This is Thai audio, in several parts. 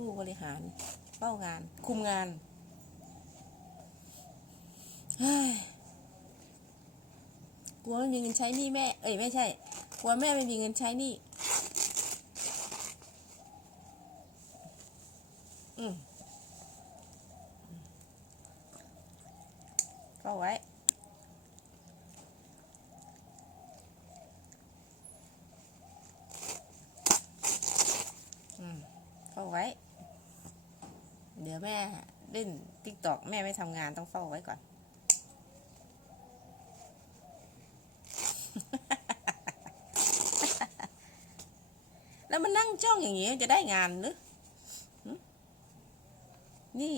ผู้บริหารเฝ้างาน คุมงานเฮ้ยกลัวไม่มีเงินใช้นี่แม่ เอ้ยไม่ใช่กลัวแม่ไม่มีเงินใช้นี่อืมเฝ้าไว้อืมเฝ้าไว้ แม่เล่นติ๊กตอกแม่ไม่ทำงานต้องเฝ้าไว้ก่อน แล้วมันนั่งจ้องอย่างนี้จะได้งานหรือนี่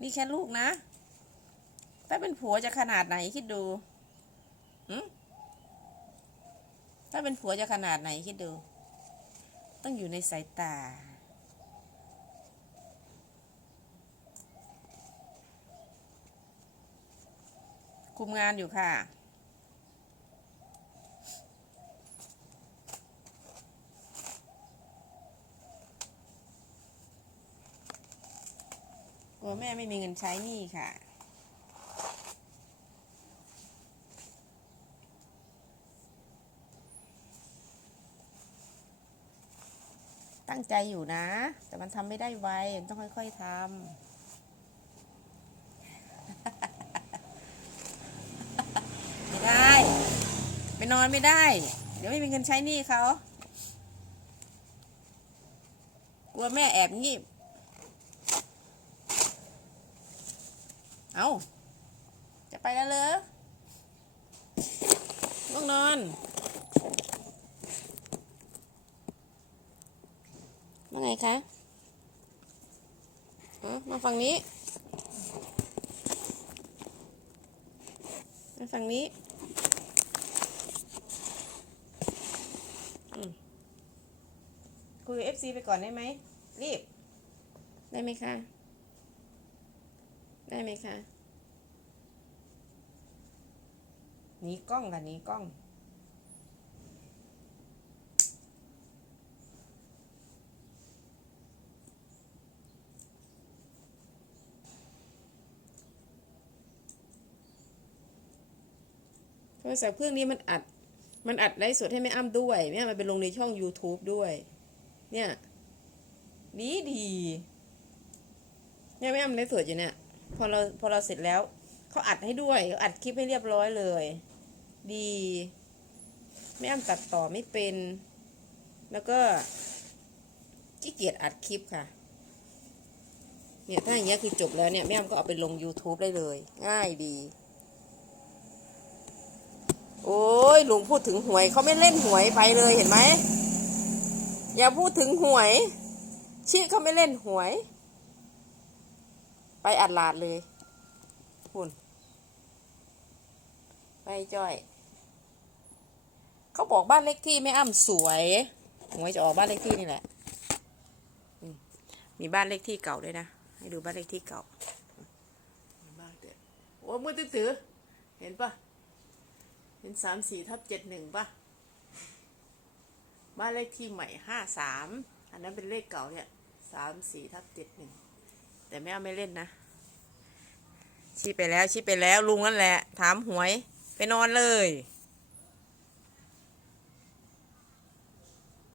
นี่แค่ลูกนะ ถ้าเป็นผัวจะขนาดไหนคิดดูถ้าเป็นผัวจะขนาดไหนคิดดู ต้องอยู่ในสายตา คุมงานอยู่ค่ะ กลัวแม่ไม่มีเงินใช้หนี้ค่ะตั้งใจอยู่นะ แต่มันทำไม่ได้ไว ต้องค่อย ๆทำ ไม่ได้ ไป นอนไม่ได้ เดี๋ยวไม่มีเงินใช้หนี้เขากลัวแม่แอบงีบ เอาจะไปแล้วเหรอง่วงนอนว่าไงคะมาฝั่งนี้ มาฝั่งนี้อืม คุยกับเอฟซีไปก่อนได้ไหม รีบ ได้ไหมคะ ได้ไหมคะหนีกล้องค่ะหนีกล้องโทรศัพท์เครื่องนี้มันอัด มันอัดไลฟ์สดให้แม่อ้ำด้วยแม่มันไปลงในช่อง YouTube ด้วย เนี่ยดีดีเนี่ยแม่อ้ำไลฟ์สดอยู่เนี่ย พอเราพอเราเสร็จแล้วเขาอัดให้ด้วยเขาอัดคลิปให้เรียบร้อยเลย ดีแม่อ้ำตัดต่อไม่เป็น แล้วก็ขี้เกียจอัดคลิปค่ะ เนี่ยถ้าอย่างเงี้ยคือจบแล้วเนี่ยแม่อ้ำก็เอาไปลง YouTube ได้เลย ง่ายดี โอ้ยลุงพูดถึงหวยเขาไม่เล่นหวยไปเลยเห็นไหม อย่าพูดถึงหวย ชิเขาไม่เล่นหวย ไปอัดลาดเลยคุณไปจ้อย เขาบอกบ้านเลขที่ไม่อ้ำสวยหวยจะออกบ้านเลขที่นี่แหละ มีบ้านเลขที่เก่าด้วยนะ ให้ดูบ้านเลขที่เก่าบ้านเด็โอ้มือตื้อเห็นปะเป็นสามสี่ทับเจ็ดหนึ่งปะ บ้านเลขที่ใหม่ห้าสามอันนั้นเป็นเลขเก่าเนี่ยสามสี่ทับเจ็ดหนึ่งแต่ไม่เอาไม่เล่นนะชี้ไปแล้วชี้ไปแล้วลุงนั่นแหละ ถามหวยไปนอนเลย